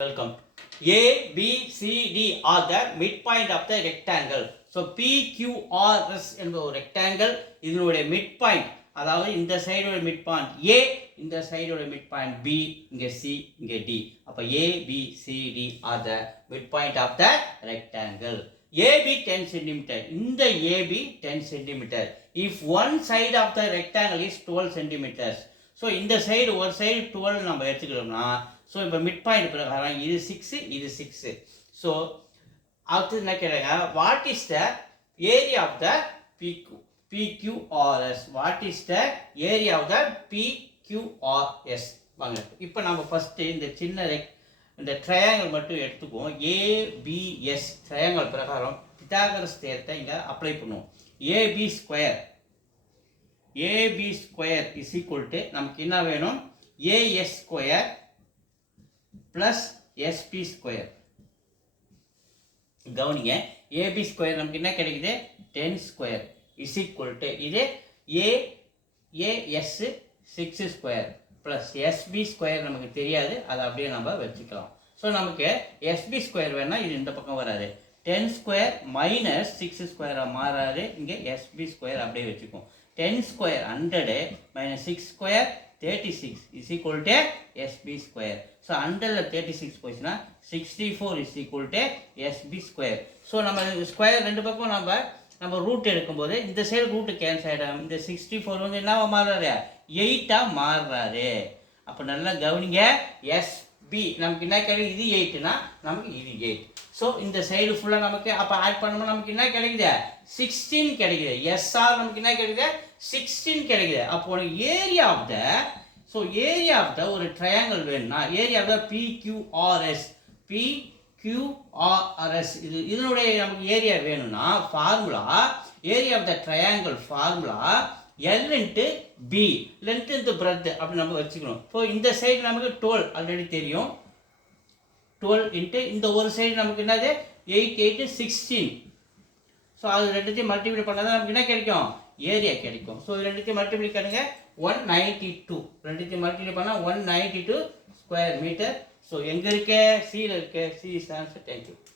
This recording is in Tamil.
Welcome. A, B, C, D are the midpoint of the rectangle. So PQRS என்பது ஒரு rectangle. இதனுடைய midpoint, அதாவது இந்த சைடோட midpoint A, இந்த சைடோட midpoint B, இங்க C, இங்க D. அப்ப A, B, C, D are the midpoint of the rectangle. AB 10 cm. இந்த AB 10 cm. If one side of the rectangle is 12 cm. So இந்த சைடு ஒரு சைடு 12 நம்ம எடுத்துக்கிறோம்னா ஸோ இப்போ மிட் பாயிண்ட் பிரகாரம் இது 6 இது 6. ஸோ அடுத்தது என்ன கேட்குறாங்க, what is the area of the PQRS? What is the area of the PQRS? வாங்க இப்போ நம்ம ஃபஸ்ட்டு இந்த சின்ன இந்த ட்ரையாங்கிள் மட்டும் எடுத்துக்குவோம். ஏபிஎஸ் ட்ரையாங்கிள் பிரகாரம் பித்தாகரஸ் தேற்றத்தை இங்கே அப்ளை பண்ணுவோம். AB square is equal to நமக்கு என்ன வேணும், AS square plus SB square. கவனிங்க, ஏபி ஸ்கொயர் நமக்கு என்ன கிடைக்குது, 10 ஸ்கொயர் இஸ் ஈக்குவல் டு இது AS 6 square plus SB square நமக்கு தெரியாது, அதை அப்படியே நம்ம வச்சுக்கலாம். ஸோ நமக்கு எஸ்பி ஸ்கொயர் வேணால் இது இந்த பக்கம் வராது, 10 ஸ்கொயர் மைனஸ் 6 ஸ்கொயராக மாறாது, இங்கே எஸ்பி ஸ்கொயர் அப்படியே வச்சுக்கும். 10 square 100 minus 6 square 36 is equal to SB square. So 100ல 36 போச்சுன்னா 64 is equal to SB square. So நம்ம ஸ்கொயர் ரெண்டு பக்கம் நம்ம ரூட் எடுக்கும்போது இந்த சைடு ரூட்டு கேன்சல் ஆகிடும். இந்த 64 வந்து என்னவா மாறுறாரு, 8ஆக மாறுறாரு. அப்போ நல்லா கவனிங்க, எஸ்பி நமக்கு என்ன கிடைக்குது, இது 8னா நமக்கு இது 8. ஸோ இந்த சைடு ஃபுல்லாக நமக்கு அப்போ ஆட் பண்ணும்போது நமக்கு என்ன கிடைக்குது, 16 கிடைக்குது. எஸ்ஆர் நமக்கு என்ன கிடைக்குது, 16 கிடைக்குது. அப்போ உனக்கு ஏரியா ஆஃப் த ஒரு ட்ரையாங்கிள் வேணும்னா ஏரியா ஆஃப் த PQRS இதனுடைய நமக்கு ஏரியா வேணும்னா formula, area of the triangle formula L into B, length into breadth அப்படி நம்ம வச்சுக்கணும். ஸோ இந்த சைடு நமக்கு 12 ஆல்ரெடி தெரியும், 12 இன்ட்டு இந்த ஒரு சைடு நமக்கு என்னது 8 8 16. ஸோ அது ரெண்டுத்தையும் மல்டிப்ளை பண்ணால் நமக்கு என்ன கிடைக்கும், ஏரியா கிடைக்கும். ஸோ ரெண்டுத்தையும் மல்டிப்ளை பண்ணுங்க, 192. ரெண்டுத்தையும் மல்டிப்ளை பண்ணால் 192 ஸ்கொயர் மீட்டர். ஸோ எங்கே இருக்க, சியில் இருக்க, சி இஸ் ஆன்சர். தேங்க்யூ.